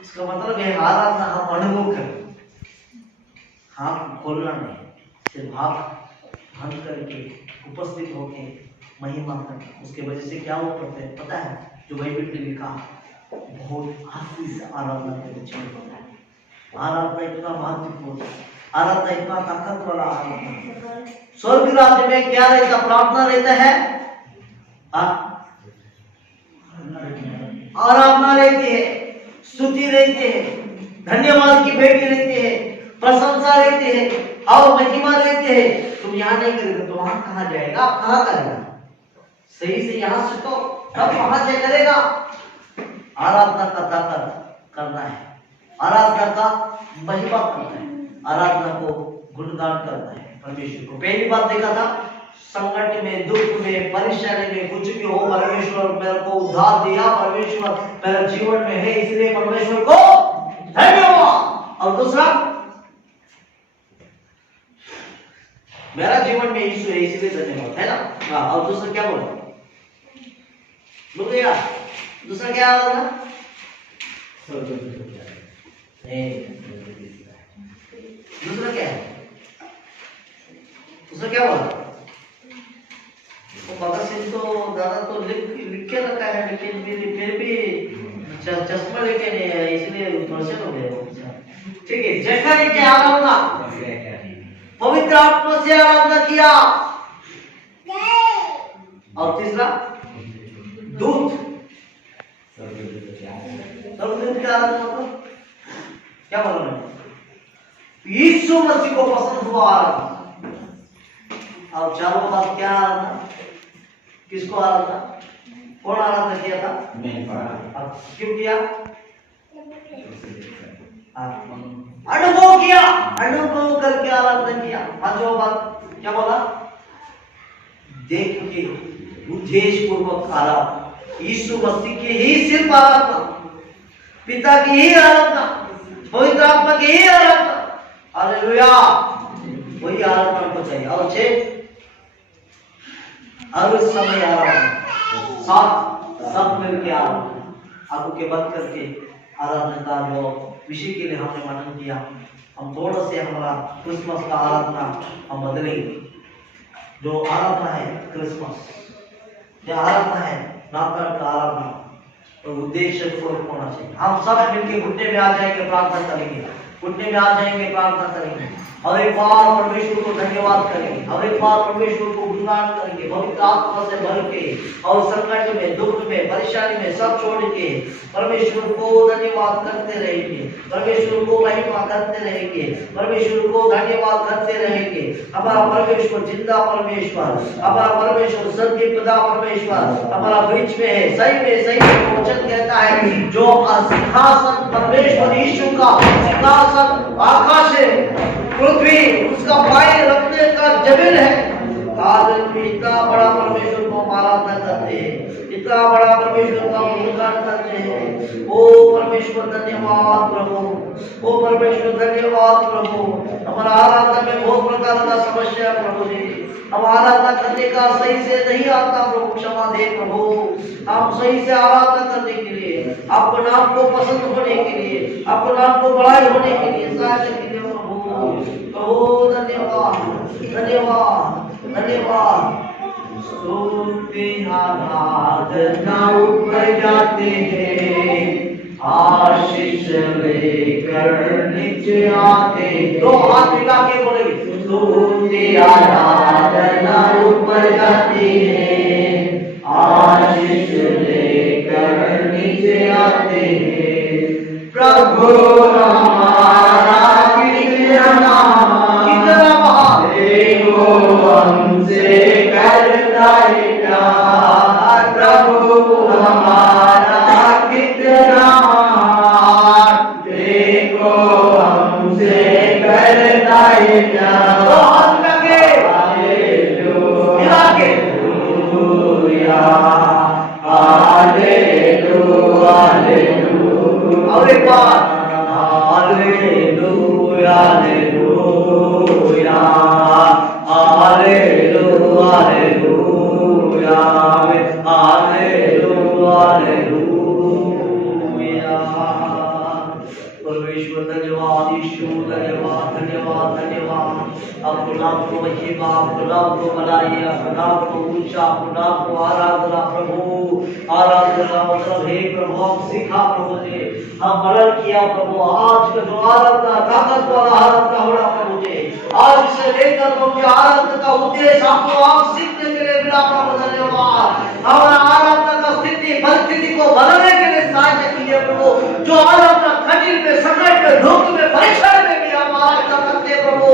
इसका मतलब है आराधना हम अनुभव करें हाथ खोलना नहीं सिर्फ हाथ बंद करके उपस्थित होके महिमा करना उसके वजह से क्या हो पता है जो बाइबल में लिखा बहुत आस्ती से आराधना करनी चाहिए आराधना इतना महत्वपूर्ण है आराधना इतना ताकत वाला आराधना स्वर्ग राज्य में क्या रहता प्रार्थना रहता है आराधना रहती है स्तुति रहती है धन्यवाद की भेंट रहती है प्रशंसा रहती है और महिमा रहती है तुम यहाँ नहीं करेगा तो वहां कहाँ जाएगा कहाँ करेगा सही से यहाँ से तो तब वहां से करेगा आराधना का ताकत करना है आराधना का महिमा करना है आराधना को गुणगान करना है परमेश्वर को पहली बात देखा था संकट में दुख में परेशानी में कुछ भी हो परमेश्वर मेरे को उद्धार दिया परमेश्वर मेरे जीवन में है इसलिए परमेश्वर को धन्यवाद और दूसरा मेरा जीवन में यीशु है इसलिए धन्यवाद है ना हाँ और दूसरा क्या बोला बोलो यार दूसरा क्या बोला दूसरा क्या है दूसरा क्या बोला तो भगत सिंह तो दादा तो लिख के रखा है लेकिन फिर भी चश्मा लेके नहीं है इसलिए दर्शन हो गया ठीक है जैसा लेके आराधना पवित्र आत्मा से आराधना किया और तीसरा दूत सर्वदूत की आराधना मतलब क्या बोल रहे हैं यीशु मसीह को पसंद हुआ आराधना और चारों बात क्या आराधना किसको आराधना कौन आराधना किया था? क्यों किया? अनुभव किया, अनुभव करके आराधना किया। पांचवा बात क्या बोला? देख के उद्देश्य पूर्वक आराधना, यीशु मसीह की ही सिर्फ आराधना, पिता की ही आराधना, पवित्र आत्मा की ही आराधना। हालेलुया, वही आराधना को चाहिए। और छह, हर समय आराधना, साथ सब मिलकर आराधना, आंखों के बंद करके आराधना का जो विषय के लिए हमने मनन किया, हम थोड़ा से हमारा क्रिसमस का आराधना हम बदलेंगे। जो आराधना है क्रिसमस, जो आराधना है नाताल का आराधना, तो उद्देश्य पूर्ण होना चाहिए। हम सब मिलके घुटने में आ जाएंगे, प्रार्थना करेंगे, घुटने में आ जाएंगे, प्रार्थना करेंगे, और एक बार परमेश्वर को धन्यवाद करेंगे, और एक बार परमेश्वर को गुणगान करेंगे, पवित्र आत्मा से भर के, और संकट में, दुख में, परेशानी में सब छोड़ के परमेश्वर को धन्यवाद करते रहेंगे, परमेश्वर को महिमा करते रहेंगे, परमेश्वर को धन्यवाद करते रहेंगे। हमारा परमेश्वर जिंदा परमेश्वर, हमारा परमेश्वर सत्य पिता परमेश्वर हमारा बीच में है। सही में वचन कहता है जो सिंहासन परमेश्वर यीशु का सिंहासन आकाश है, पृथ्वी उसका पाए रखने का जमीन है। आज इतना बड़ा परमेश्वर को आराधना करते हैं, इतना बड़ा परमेश्वर का गुणगान करते हैं। ओ परमेश्वर धन्यवाद प्रभु, ओ परमेश्वर धन्यवाद प्रभु। हमारा आराधना में बहुत प्रकार का समस्या है प्रभु जी, हम आराधना करने का सही से नहीं आता प्रभु, क्षमा दे प्रभु। हम सही से आराधना करने के लिए, आपको नाम को पसंद होने के लिए, आपको नाम को बड़ाई होने के लिए सहायता कीजिए प्रभु। प्रभु धन्यवाद धन्यवाद धन्यवाद। स्तुति आराधना ऊपर जाते हैं, आशीष लेकर नीचे आते हैं। दो हाथ मिला के बोलेंगे, स्तुति आराधना ऊपर जाती है, आशीष लेकर नीचे आते हैं। प्रभु हमारा कितना महान, देखो हमसे करता है प्यार। प्रभु हमारा कितना महान, देखो हमसे करता है प्यार। Hallelujah hallelujah hallelujah. और एक बार hallelujah hallelujah hallelujah hallelujah hallelujah hallelujah. परमेश्वर धन्यवाद, यीशु धन्यवाद धन्यवाद धन्यवाद। आपको नाम को महिमा, आपको नाम को बनाइए, आपको नाम को ऊंचा, आपको नाम को आराधना प्रभु। आराधना मतलब हे प्रभु हम सीखा प्रभु जी, हम मनन किया प्रभु। आज का जो आराधना ताकत वाला आराधना हो रहा प्रभु जी, आज से लेकर प्रभु आराधना का उद्देश्य आपको आप सीखने के लिए मिला प्रभु। धन्यवाद। हमारा आराधना का स्थिति परिस्थिति को बदलने के लिए सहायता कीजिए प्रभु। जो आराधना कठिन में, संकट में, दुख में, परेशानी में भी हम आराधना करते प्रभु।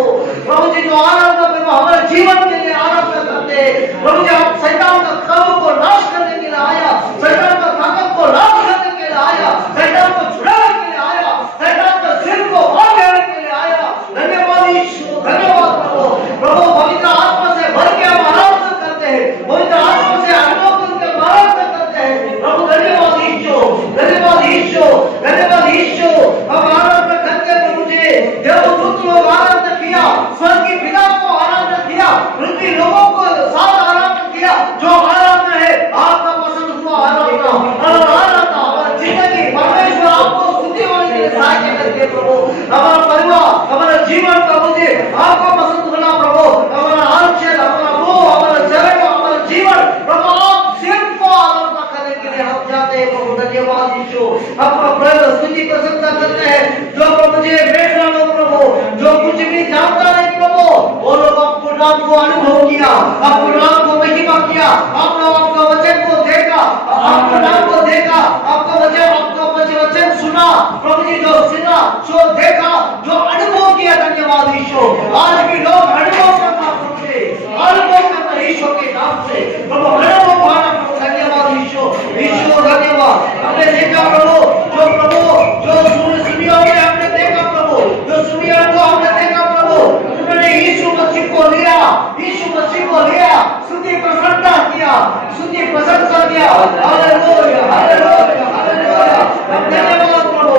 प्रभु जी जो आराधना में हमारे जीवन के लिए आराधना करते प्रभु जी, आप शैतान का कामों को नाश करने के लिए आया, शैतान का ताकत को नाश करने के लिए आया, शैतान को छुड़ाने के लिए आया, शैतान का सिर को बांध देने के लिए आया। धन्यवाद यीशु, धन्यवाद प्रभु। प्रभु पवित्र आत्मा से भर के हम आराधना करते हैं, पवित्र आत्मा से अनुभव करके हम आराधना करते हैं प्रभु। धन्यवाद यीशु, धन्यवाद यीशु, धन्यवाद यीशु। हम आराधना करते प्रभु जी। देवदूत लोग आराधना किया, स्वर्ग के पिता को आराधना किया, पृथ्वी लोगों को साथ आराधना किया। जो आराधना है आपका पसंद हुआ आराधना, आराधना और जिंदगी परमेश्वर आपको स्तुति होने के लिए सहायता करके प्रभु। हमारा परिवार, हमारा जीवन प्रभु जी आपको पसंद होना प्रभु। हमारा आंचल, हमारा वो, हमारा चरण, हमारा जीवन प्रभु आप सिर्फ को आराधना करने के लिए हम जाते हैं प्रभु। धन्यवाद यीशु। आपका प्रभु स्तुति प्रशंसा करते हैं। जो प्रभु जी बेटा लोग प्रभु, जो कुछ भी जानता नहीं प्रभु, वो लोग आपको नाम को अनुभव किया, आपको नाम को महिमा किया, आपने आपका वचन को देखा, आपको नाम को देखा, आपका वचन सुना प्रभु जी। जो सुना, जो देखा, जो अनुभव किया, धन्यवाद यीशु। आज भी लोग अनुभव करना प्रभु जी, अनुभव करना यीशु के नाम से प्रभु, अनुभव पाना प्रभु। धन्यवाद यीशु। का स्तुति प्रशंसा किया। Hallelujah hallelujah hallelujah. हम धन्यवाद प्रभु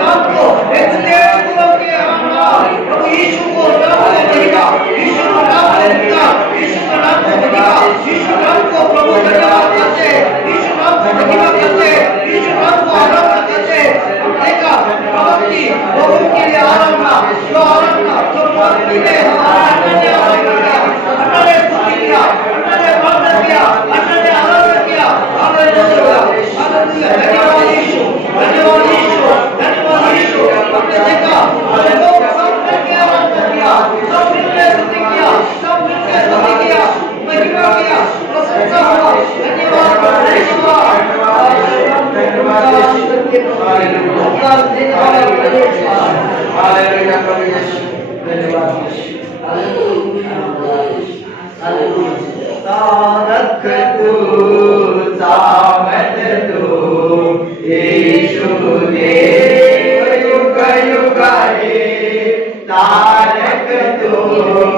नाम को के प्रभु यीशु को नाम को महिमा, यीशु को नाम को महिमा, यीशु को नाम को महिमा, यीशु नाम को प्रभु धन्यवाद करते, यीशु नाम को महिमा करते, यीशु नाम को आराधना करते। हम देखा प्रभु के लिए आराधना जो प्रभु ने हमारे स्तुति किया, हमने वंदन किया, हमने आराधना किया। Hallelujah hallelujah. धन्यवाद यीशु, धन्यवाद यीशु, धन्यवाद यीशु। हमने देखा हमारे लोग सब मिलकर आराधना किया, सब मिलकर स्तुति किया, सब मिलकर स्तुति किया, महिमा किया, प्रशंसा हुआ। धन्यवाद तारक तू सामत तू यीशु देव युग युग है। तारक तू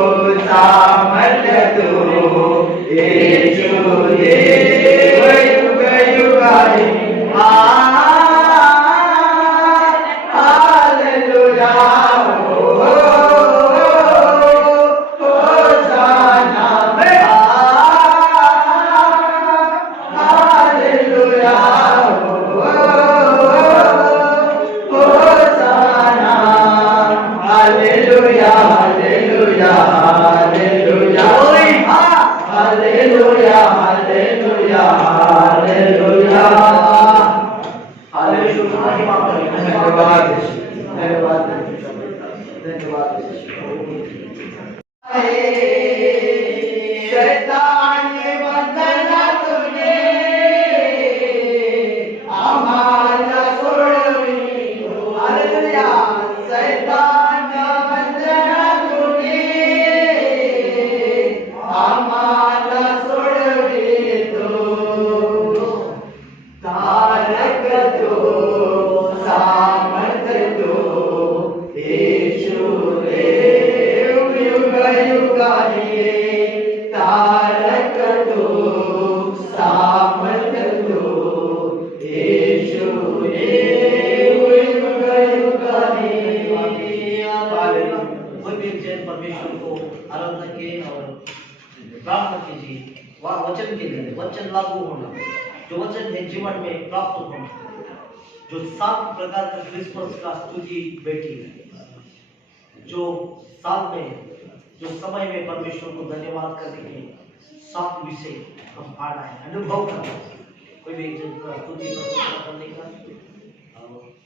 सामत तू यीशु देव युग युग है। परमेश्वर को आराधना के और प्रार्थना कीजिए। वह वचन के लिए वचन लागू होना, जो वचन है जीवन में प्राप्त होना, जो 7 प्रकार का क्रिसमस का स्तुति बैठी है, जो साल में जो समय में परमेश्वर को धन्यवाद करने के 7 विषय हम पाना है, अनुभव करना है। कोई भी स्तुति करने का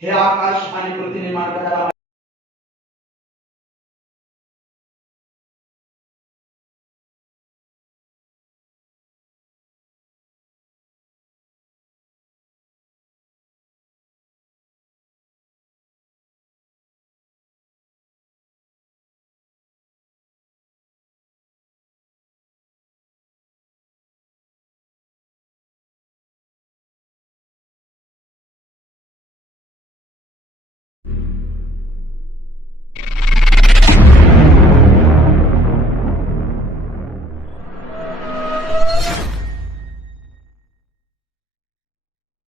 हे आकाश आणि पृथ्वी निर्माण करणारा